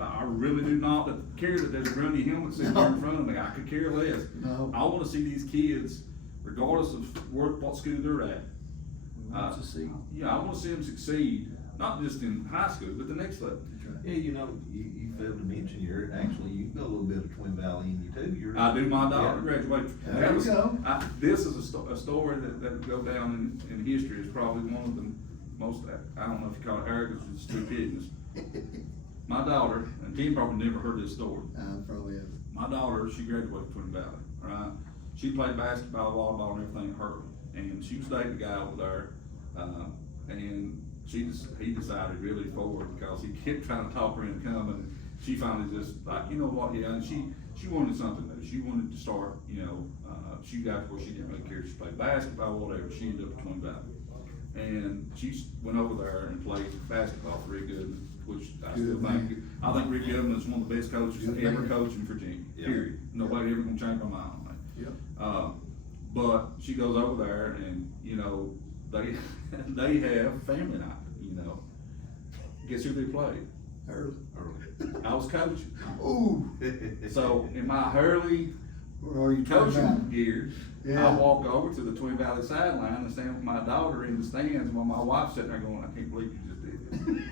I really do not care that there's a Grundy helmet sitting there in front of me. I could care less. No. I want to see these kids, regardless of what school they're at. I want to see. I want to see them succeed, not just in high school, but the next level. Yeah, you failed to mention you've got a little bit of Twin Valley in you too. I do. My daughter graduated. There you go. This is a story that will go down in history. It's probably one of the most, I don't know if you call it arrogance or stupidness. My daughter, and Tim probably never heard this story. Probably have. My daughter, she graduated from Twin Valley, right? She played basketball, volleyball, and everything at Hurley. And she was dating a guy over there, and he decided really forward because he kept trying to talk her into coming. And she finally just like, you know what, and she wanted something new. She wanted to start, she got to where she didn't really care if she played basketball, whatever. She ended up at Twin Valley. And she went over there and played basketball pretty good. which I still Good think, man. I think Rick Goodman is one of the best coaches Good to ever man. coach in Virginia, Yeah. period. Nobody ever gonna change my mind on that. Yep. But she goes over there and, you know, they, they have family night, you know. Guess who they played? Hurley. I was coaching. Ooh, So in my Hurley where are you turned coaching out? gear, Yeah. I walk over to the Twin Valley sideline and stand with my daughter in the stands while my wife's sitting there going, I can't believe you just did this.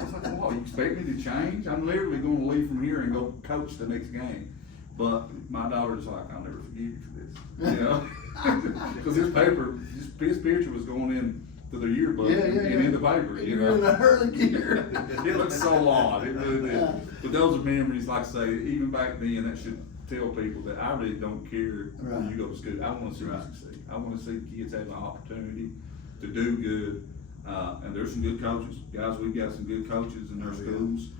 I was like, well, you expect me to change? I'm literally gonna leave from here and go coach the next game. But my daughter's like, I'll never forgive you for this, you know? Cause his picture was going in to their yearbook Yeah, and in the paper, you You're in know? the Hurley gear. It looks so odd, it really Yeah. did. But those are memories, like I say, even back then, that should tell people that I really don't care where Right. you go to school. I wanna see you Right. succeed. I wanna see kids have an opportunity to do good. And there's some good coaches. Guys, we've got some good coaches in our Oh, yeah. schools.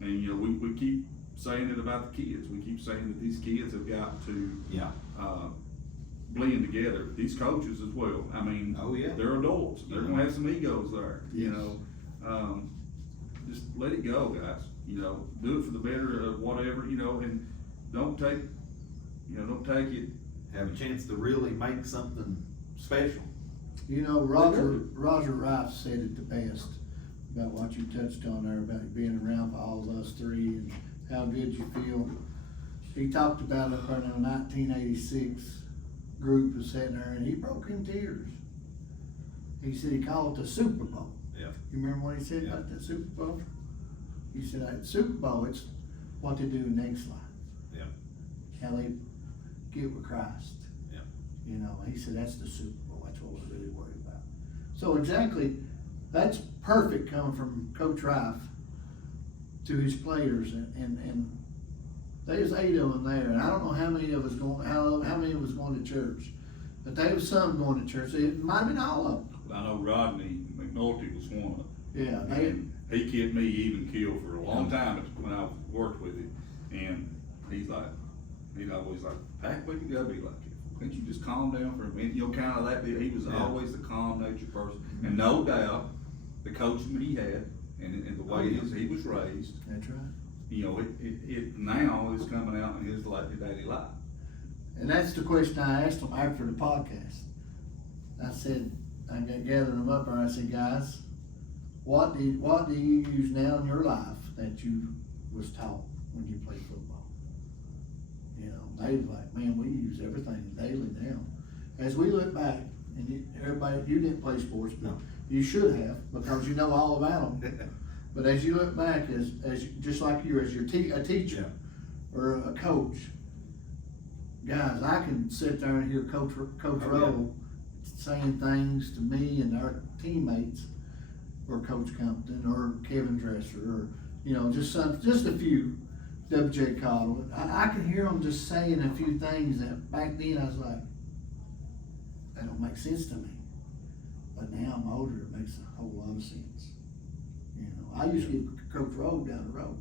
And you know, we keep saying it about the kids. We keep saying that these kids have got to, Yeah. blend together. These coaches as well. I mean, Oh, yeah. they're adults. They're gonna have some egos there, you Yes. know? Just let it go, guys. You know, do it for the better of whatever, you know, and don't take it. Have a chance to really make something special. You know, Roger Rife said it the best about what you touched on there about being around for all of us three and how good you feel. He talked about it in a 1986 group was sitting there and he broke in tears. He said he called it the Super Bowl. Yeah. You remember what he said about that Super Bowl? He said, at Super Bowl, it's what they do next life. Yeah. How they get with Christ. Yeah. You know, he said, that's the Super Bowl, that's what we're really worried about. So exactly, that's perfect coming from Coach Rife to his players, and there's 8 of them there, and I don't know how many of us going to church, but there was some going to church, it might have been all of them. I know Rodney McNulty was one of them. Yeah, And he kept me even keel for a long time when I worked with him. And he's always like, Pat, we can go be like you. Can't you just calm down for a minute? You know, kind of that deal. He was Yeah. always the calm nature person. And no doubt, the coaching that he had and the way he was raised, That's right. you know, it now is coming out in his daily life. And that's the question I asked them after the podcast. I said, I got gathering them up there, I said, guys, what do you use now in your life that you was taught when you played football? You know, they was like, man, we use everything daily now. As we look back, and everybody, you didn't play sports, but No. you should have, because you know all about them. But as you look back, just like you, as a teacher or a coach, guys, I can sit there and hear Coach Rowe saying things to me and our teammates, or Coach Compton, or Kevin Dresser, or, you know, just a few, W.J. Cottle. I can hear them just saying a few things that back then I was like, that don't make sense to me. But now I'm older, it makes a whole lot of sense. You know, I used to get Coach Rowe down the road.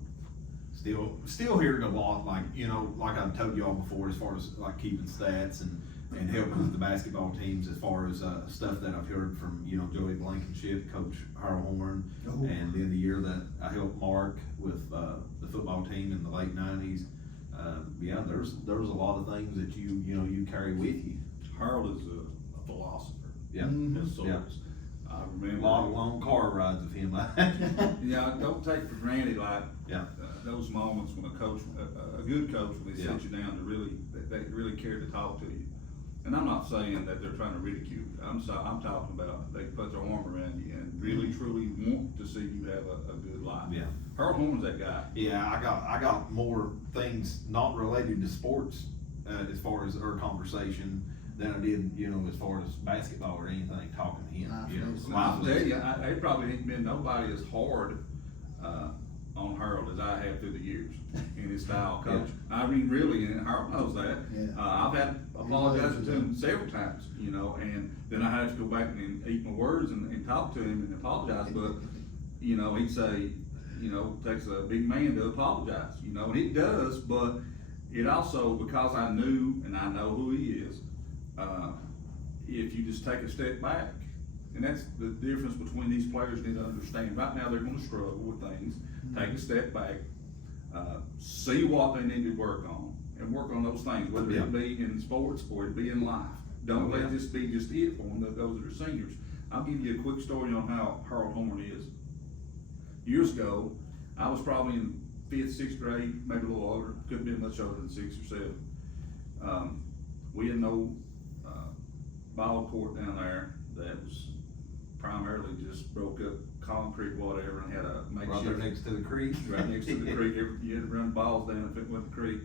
Still hearing a lot, like, you know, like I've told y'all before, as far as like keeping stats and helping with the basketball teams, as far as stuff that I've heard from, you know, Joey Blankenship, Coach Harlhorn, Oh. and then the year that I helped Mark with the football team in the late 90s. Yeah, there's a lot of things that you carry with you. Harold is a philosopher. Yeah. Mhm. His sorts. Yeah. I A remember. lot of long car rides with him. Yeah, don't take for granted like Yeah. those moments when a coach, a good coach, when they Yeah. sit you down to really, they really care to talk to you. And I'm not saying that they're trying to ridicule you. I'm talking about they put their arm around you and really truly want to see you have a good life. Yeah. Harold Horn's that guy. Yeah, I got more things not related to sports as far as our conversation than I did, you know, as far as basketball or anything, talking to him. You know, Life I'll tell you, it probably ain't been nobody as hard on Harold as I have through the years in his style of coaching. I mean, really, and Harold knows that. Yeah. I've had apologized to him several times, you know, and then I had to go back and eat my words and talk to him and apologize. But, you know, he'd say, you know, it takes a big man to apologize, you know, and it does, but it also, because I knew and I know who he is, if you just take a step back and that's the difference between these players need to understand. Right now, they're gonna struggle with things. Take a step back, see what they need to work on, and work on those things, whether Yeah. it be in sports or it be in life. Don't let this be just it for them, those that are seniors. I'll give you a quick story on how Harold Horn is. Years ago, I was probably in 5th, 6th grade, maybe a little older, couldn't be much older than 6 or 7. We had no ball court down there that was primarily just broke up concrete, whatever, and had a Right makeshift. there next to the creek. Right next to the creek, you had to run balls down if it went to the creek.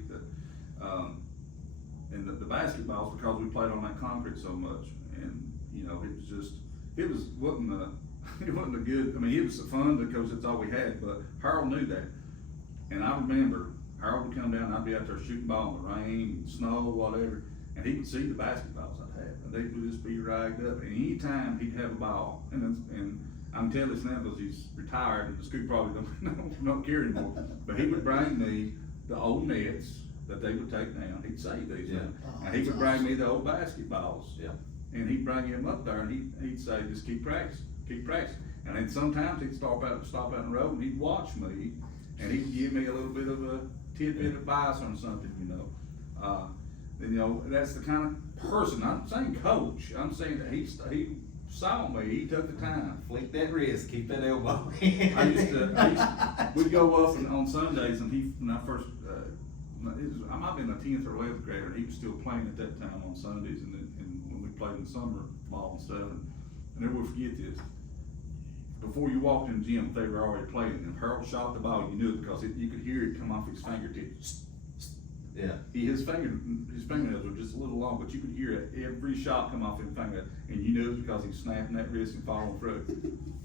And the basketballs, because we played on that concrete so much, and, you know, it wasn't a good, I mean, it was fun because it's all we had, but Harold knew that. And I remember, Harold would come down, I'd be out there shooting ball in the rain, snow, whatever, and he would see the basketballs I'd have, and they would just be ragged up, and anytime he'd have a ball, and I can tell this now because he's retired, and the school probably don't care anymore, but he would bring me the old nets that they would take down, he'd save these, Yeah. and he would bring me the old basketballs. Yeah. And he'd bring him up there, and he'd say, just keep practicing. And then sometimes he'd stop out in the road, and he'd watch me, and he'd give me a little bit of a tidbit of advice on something, you know. And, you know, that's the kind of person, I'm saying coach, I'm saying that he saw me, he took the time. Flick that wrist, keep that elbow. We'd go up on Sundays, and when I first, I might have been a 10th or 11th grader, and he was still playing at that time on Sundays, and when we played in summer ball and stuff, and I never will forget this. Before you walked in the gym, they were already playing, and if Harold shot the ball, you knew it because you could hear it come off his fingertips. Yeah. His fingernails were just a little long, but you could hear every shot come off his finger, and you knew it was because he was snapping that wrist and following through.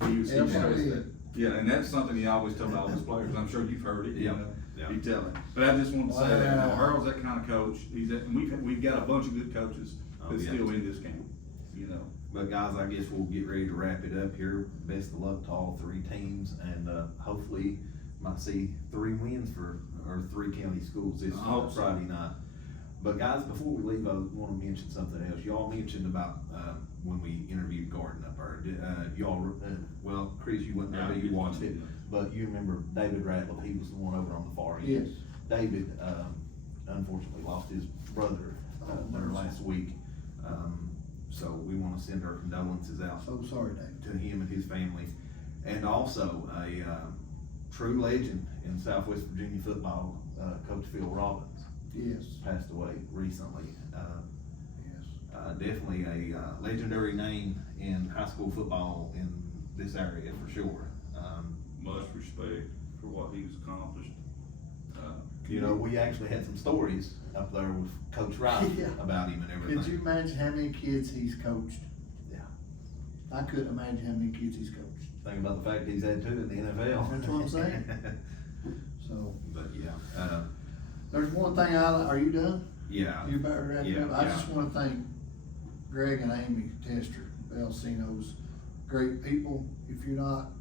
He stressed that. Yeah, and that's something he always told all his players. I'm sure you've heard it. You Yeah. know, Yeah. He'd tell it. But I just wanted to say that, you know, Wow. Harold's that kind of coach. And we've got a bunch of good coaches that's yeah. still in this camp, you know. But guys, I guess we'll get ready to wrap it up here. Best of luck to all 3 teams, and hopefully might see 3 wins for our 3 county schools this I hope so. Friday night. But guys, before we leave, I want to mention something else. Y'all mentioned about when we interviewed Garden up there. Y'all, well, Chris, you wouldn't know, you watched it, but you remember David Ratliff. He was the one over on the far end. Yes. David unfortunately lost his brother there last week. So we want to send our condolences out So sorry, Dave. to him and his family. And also a true legend in Southwest Virginia football, Coach Phil Robbins, Yes, passed away recently. yes. Definitely a legendary name in high school football in this area for sure. Much respect for what he's accomplished. You know, we actually had some stories up there with Coach Wright Yeah. about him and everything. Could you imagine how many kids he's coached? Yeah. I couldn't imagine how many kids he's coached. Think about the fact he's had 2 in the NFL. That's what I'm saying. So, But yeah, there's one thing are you done? yeah. You about to wrap Yeah, up? I yeah. just wanna thank Greg and Amy Tester, Bellacino's, great people. If you're not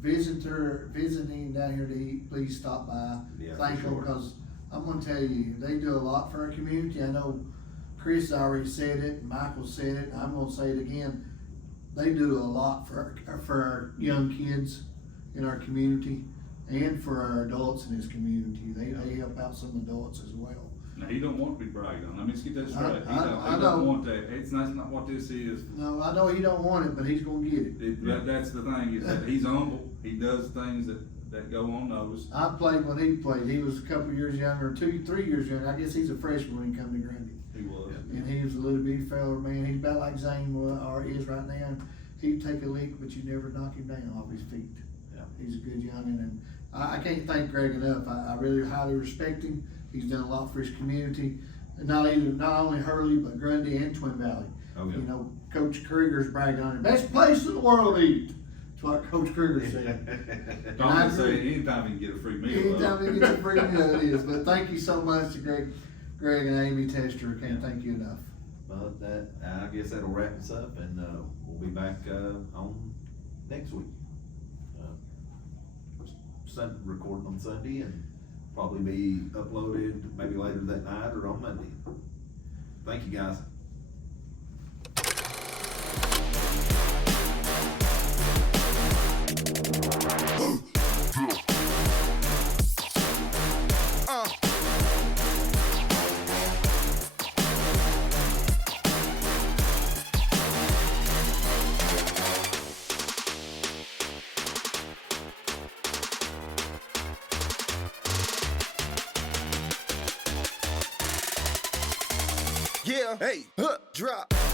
visiting down here to eat, please stop by. Yeah, Thank for them, sure. cause I'm gonna tell you, they do a lot for our community. I know Chris already said it, Michael said it, I'm gonna say it again. They do a lot for our young kids in our community and for our adults in this community. They help out some adults as well. Now, he don't want to be bragged on. I mean, let's get that straight. He I don't know. want that. That's not what this is. No, I know he don't want it, but he's gonna get it. That's the thing, is that he's humble. He does things that go unnoticed. I played when he played. He was a couple years younger, 2-3 years younger. I guess he's a freshman when he come to Grundy. He was. And he was a little bitty fella, man. He's about like Zane or is right now. He'd take a lick, but you never knock him down off his feet. Yeah. He's a good youngin', and I can't thank Greg enough. I really highly respect him. He's done a lot for his community. And not only Hurley, but Grundy and Twin Valley. Oh, yeah. You know, Coach Krieger's bragged on it. Best place in the world to eat. That's what Coach Krieger said. Don't I say agree. anytime he can get a free meal. Anytime he gets a free meal, it is. But thank you so much to Greg and Amy Tester. Can't thank you enough. But I guess that'll wrap us up, and we'll be back on next week. Recording on Sunday, and probably be uploaded maybe later that night or on Monday. Thank you, guys. Yeah, hey, drop.